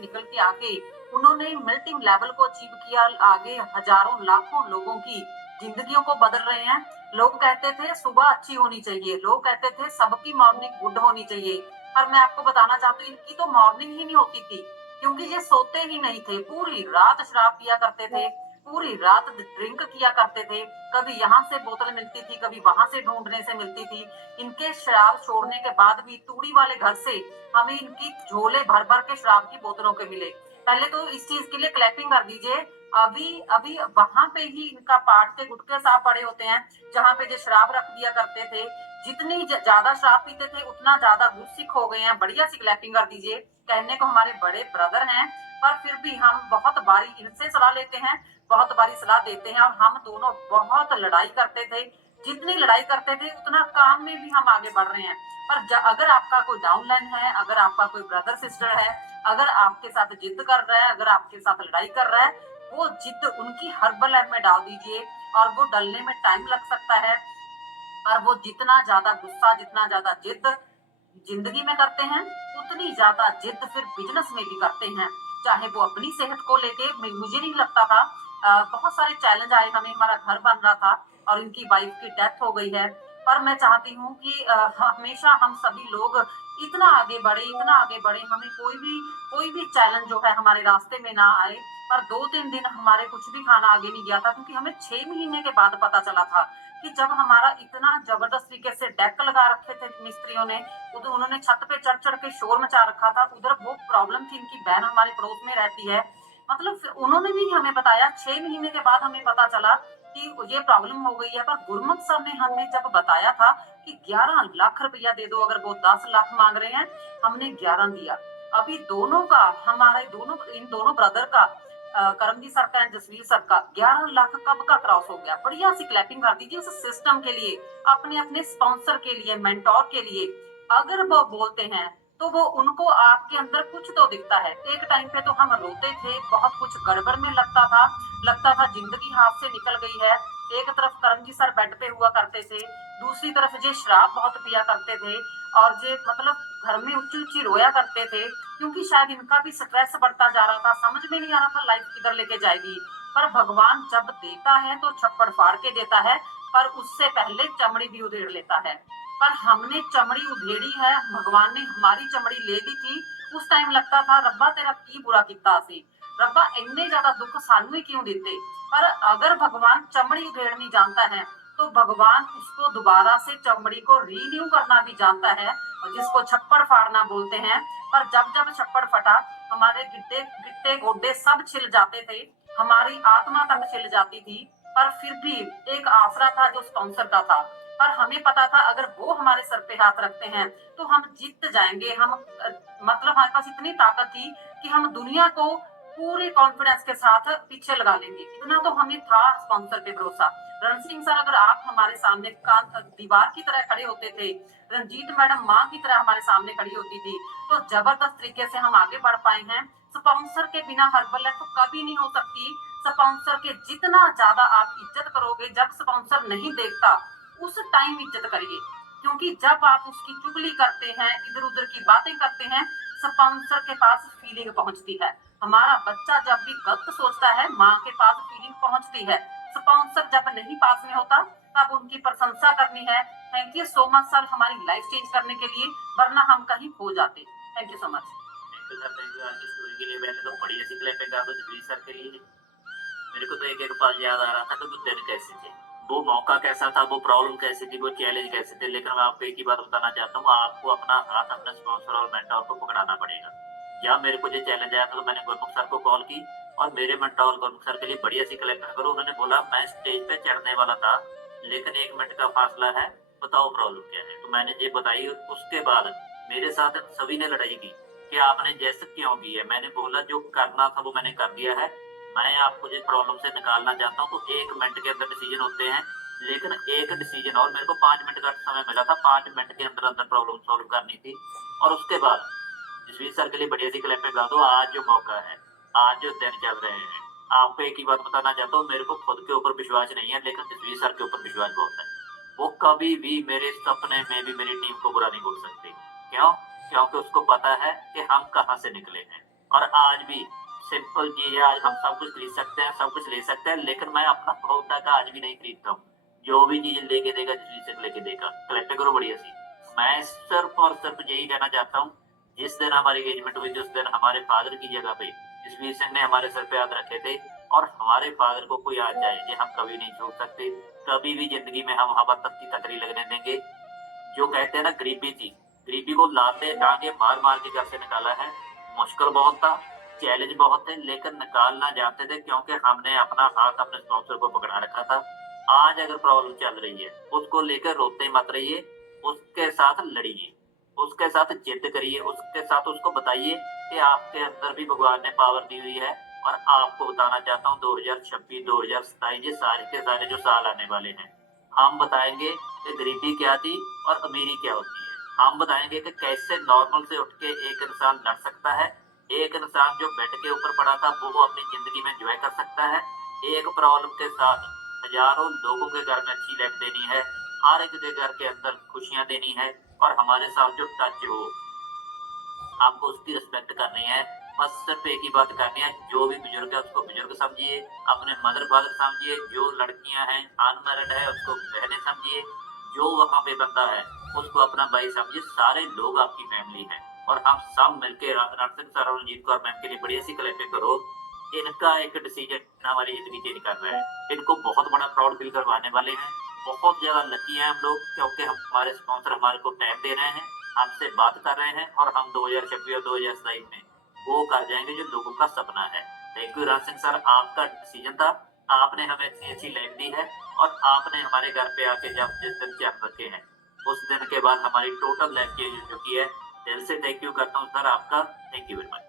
निकल के आके उन्होंने मेल्टिंग लेवल को अचीव किया, आगे हजारों लाखों लोगों की जिंदगियों को बदल रहे हैं। लोग कहते थे सुबह अच्छी होनी चाहिए, लोग कहते थे सबकी मॉर्निंग गुड होनी चाहिए, पर मैं आपको बताना चाहती हूँ इनकी तो मॉर्निंग ही नहीं होती थी, क्योंकि ये सोते ही नहीं थे, पूरी रात शराब पिया करते थे, पूरी रात ड्रिंक किया करते थे, कभी यहाँ से बोतल मिलती थी, कभी वहां से ढूंढने से मिलती थी। इनके शराब छोड़ने के बाद भी तूड़ी वाले घर से हमें इनकी झोले भर भर के शराब की बोतलों के मिले। पहले तो इस चीज के लिए क्लैपिंग कर दीजिए। अभी अभी वहां पे ही इनका पाट के गुटके साहब पड़े होते हैं, जहाँ पे जो शराब रख दिया करते थे। जितनी ज्यादा शराब पीते थे उतना ज्यादा गुस्सिख हो गए हैं। बढ़िया सी क्लैपिंग कर दीजिए। कहने को हमारे बड़े ब्रदर हैं, पर फिर भी हम बहुत बारी इनसे सलाह लेते हैं, बहुत बारी सलाह देते हैं, और हम दोनों बहुत लड़ाई करते थे। जितनी लड़ाई करते थे उतना काम में भी हम आगे बढ़ रहे हैं। पर अगर आपका कोई डाउनलाइन है, अगर आपका कोई ब्रदर सिस्टर है, अगर आपके साथ जिद कर रहा है, अगर आपके साथ लड़ाई कर रहा है, वो जिद उनकी हर्बल ऐप में डाल दीजिए, और वो डलने में टाइम लग सकता है। और वो जितना ज्यादा गुस्सा, जितना ज्यादा जिद जिंदगी में करते हैं, उतनी ज्यादा जिद फिर बिजनेस में भी करते हैं। चाहे वो अपनी सेहत को लेके, मुझे नहीं लगता था, बहुत सारे चैलेंज आए हमें, हमारा घर बन रहा था और इनकी वाइफ की डेथ हो गई है। पर मैं चाहती हूँ कि हमेशा हम सभी लोग इतना आगे बढ़े, इतना आगे बढ़े, हमें कोई भी चैलेंज जो है हमारे रास्ते में ना आए। पर 2-3 दिन हमारे कुछ भी खाना आगे नहीं गया था, क्योंकि हमें 6 महीने के बाद पता चला था कि जब हमारा इतना जबरदस्त तरीके से डेक लगा रखे थे मिस्त्रियों ने, उधर उन्होंने छत पे चढ़ चढ़ के शोर मचा रखा था, उधर वो प्रॉब्लम थी। इनकी बहन हमारे पड़ोस में रहती है, मतलब उन्होंने भी हमें बताया, 6 महीने के बाद हमें पता चला कि ये प्रॉब्लम हो गई है। पर गुरमुख सर ने हमें जब बताया था कि 11 लाख रुपया दे दो, अगर वो 10 लाख मांग रहे हैं, हमने 11 दिया। अभी दोनों का, हमारे दोनों, इन दोनों ब्रदर का, करमजीत सर का, जसवीर सर का 11 लाख कब का क्रॉस हो गया। बढ़िया सी क्लैपिंग कर दीजिए उस सिस्टम के लिए, अपने अपने स्पॉन्सर के लिए, मेंटोर के लिए। अगर वो बोलते हैं तो वो, उनको आपके अंदर कुछ तो दिखता है। एक टाइम पे तो हम रोते थे, बहुत कुछ गड़बड़ में लगता था जिंदगी हाथ से निकल गई है। एक तरफ करमजीत सर बेड पे हुआ करते थे, दूसरी तरफ जे शराब बहुत पिया करते थे, और जे मतलब घर में ऊंची ऊंची रोया करते थे, क्योंकि शायद इनका भी स्ट्रेस बढ़ता जा रहा था, समझ में नहीं आ रहा था लाइफ किधर लेके जाएगी। पर भगवान जब देता है तो छप्पड़ फाड़ के देता है, पर उससे पहले चमड़ी भी उधेड़ लेता है। पर हमने चमड़ी उधेड़ी है, भगवान ने हमारी चमड़ी ले ली थी। उस टाइम लगता था रब्बा तेरा की बुरा किता असी, रब्बा इन्ने ज्यादा दुख सानू ही क्यों देते। पर अगर भगवान चमड़ी उधेड़नी जानता है, तो भगवान उसको दोबारा से चमड़ी को रीन्यू करना भी जानता है, और जिसको छप्पड़ फाड़ना बोलते हैं। पर जब जब छप्पड़ फटा, हमारे गिट्टे गिट्टे गोड्डे सब छिल जाते थे, हमारी आत्मा तक छिल जाती थी। पर फिर भी एक आसरा था जो स्पॉन्सर का था। पर हमें पता था अगर वो हमारे सर पे हाथ रखते हैं तो हम जीत जाएंगे। हम मतलब हमारे पास इतनी ताकत थी कि हम दुनिया को पूरे कॉन्फिडेंस के साथ पीछे लगा लेंगे। इतना तो हमें था स्पॉन्सर पे भरोसा। रण सिंह सर अगर आप हमारे सामने दीवार की तरह खड़े होते थे, रंजीत मैडम माँ की तरह हमारे सामने खड़ी होती थी, तो जबरदस्त तरीके से हम आगे बढ़ पाए हैं। स्पॉन्सर के बिना हर्बल लाइफ कभी नहीं हो सकती। स्पॉन्सर के जितना ज्यादा आप इज्जत करोगे, जब स्पॉन्सर नहीं देखता उस टाइम इज्जत करिए, क्योंकि जब आप उसकी चुगली करते हैं, इधर उधर की बातें करते हैं, स्पॉन्सर के पास फीलिंग पहुंचती है। हमारा बच्चा जब भी गलत सोचता है, माँ के पास फीलिंग पहुंचती है। स्पॉन्सर जब नहीं पास में होता, तब उनकी प्रशंसा करनी है। Thank you so much sir, हमारी लाइफ चेंज करने के लिए, वरना हम कहीं खो जाते। Thank you so much. Thank you sir, thank you आपकी स्टोरी के लिए। मैंने तो बढ़िया सी क्लैपिंग कर दो जसवीर सर के लिए। मेरे को तो एक एक पल याद आ रहा था कि वो दिन कैसे थे, वो मौका कैसा था, वो प्रॉब्लम कैसी थी, वो चैलेंज कैसे थे। लेकिन मैं आपको एक ही बात बताना चाहता हूँ, आपको अपना हाथ अपने स्पॉन्सर और मेंटोर को पकड़ाना पड़ेगा। जब मेरे को ये चैलेंज आया था तो मैंने गुरमुख सर को कॉल की, और मेरे मेंटोर गुरमुख सर के लिए बढ़िया सी क्लैपिंग करो। उन्होंने बोला मैं स्टेज पे चढ़ने वाला था, लेकिन 1 मिनट का फासला है, बताओ प्रॉब्लम क्या है। तो मैंने ये बताई। उसके बाद मेरे साथ सभी ने लड़ाई की कि आपने जैसे क्यों की है। मैंने बोला जो करना था वो मैंने कर दिया है, मैं आपको जिस प्रॉब्लम से निकालना चाहता हूँ, तो 1 मिनट के अंदर डिसीजन होते हैं। लेकिन एक डिसीजन, और मेरे को 5 मिनट का समय मिला था, 5 मिनट के अंदर अंदर प्रॉब्लम सॉल्व करनी थी। और उसके बाद जसवीर सर के लिए बढ़िया सी क्लैप गा दो। आज जो मौका है, आज जो दिन चल रहे हैं, आपको एक ही बात बताना चाहता हूँ, मेरे को खुद के ऊपर विश्वास नहीं है, लेकिन जसवीर सर के ऊपर विश्वास बहुत है। वो कभी भी मेरे सपने में भी मेरी टीम को बुरा नहीं बोल सकते। क्यों? क्योंकि उसको पता है कि हम कहाँ से निकले हैं। और आज भी सिंपल चीज है, आज हम सब कुछ खरीद सकते हैं, सब कुछ ले सकते हैं, लेकिन मैं अपना पौधा का आज भी नहीं खरीदता हूँ। जो भी चीज लेके देगा, जिस चीज से लेके देगा, कलेक्ट करो बढ़िया सी। मैं सिर्फ और सिर्फ यही कहना चाहता हूँ, जिस दिन हमारी एंगेजमेंट हुई थी, उस दिन हमारे फादर की जगह पे जसवीर सिंह ने हमारे सर पे हाथ रखे थे, और हमारे फादर को कोई आज जाए, ये हम कभी नहीं छोड़ सकते। कभी भी जिंदगी में हम हवा तख्ती तकरी लगने देंगे। जो कहते हैं ना, गरीबी थी, गरीबी को लाते टांगे मार मार के घर से निकाला है। मुश्किल बहुत था, चैलेंज बहुत थे, लेकिन निकालना जानते थे, क्योंकि हमने अपना हाथ अपने स्पॉन्सर को पकड़ा रखा था। आज अगर प्रॉब्लम चल रही है, उसको लेकर रोते मत रहिए, उसके साथ लड़िए, उसके साथ जिद करिए, उसके साथ उसको बताइए कि आपके अंदर भी भगवान ने पावर दी हुई है। और आपको बताना चाहता हूँ, 2026 2027 ये सारे के सारे जो साल आने वाले हैं, हम बताएंगे कि गरीबी क्या थी और अमीरी क्या होती है। हम बताएंगे कि कैसे नॉर्मल से उठ के एक इंसान लड़ सकता है। एक इंसान जो बेड के ऊपर पड़ा था, वो अपनी जिंदगी में एंजॉय कर सकता है। एक प्रॉब्लम के साथ हजारों लोगों के घर में अच्छी लाइफ देनी है, हर एक के घर के अंदर खुशियां देनी है। और हमारे साथ जो टच हो, आपको उसकी रिस्पेक्ट करनी है। बस सिर्फ एक ही बात करनी है, जो भी बुजुर्ग है उसको बुजुर्ग समझिए, अपने मदर फादर समझिए, जो लड़कियां हैं अनमैरिड है उसको बहनें समझिए, जो वहां पे बंदा है उसको अपना भाई समझिए। सारे लोग आपकी फैमिली हैं, और हम सब मिलकर रणसिंह सर और रंजीत कौर मैम के लिए बढ़िया सी क्लैपिंग करो। इनका एक डिसीजन हमारी जिंदगी चेंज कर रहा है, इनको बहुत बड़ा प्राउड फील करवाने वाले हैं। बहुत ज्यादा लकी हैं हम लोग, क्योंकि हमारे स्पॉन्सर हमारे को टाइम दे रहे हैं, हमसे बात कर रहे हैं, और हम 2026 और 2027 में वो कर जाएंगे जो लोगों का सपना है। Thank you Raj Singh sir, आपका डिसीजन था, आपने हमें इतनी अच्छी लाइफ दी है, और आपने हमारे घर पे आके जब जिस दिन चैप रखे हैं, उस दिन के बाद हमारी टोटल लाइफ चेंज हो चुकी है। दिल से थैंक यू करता हूँ सर आपका। Thank you very much.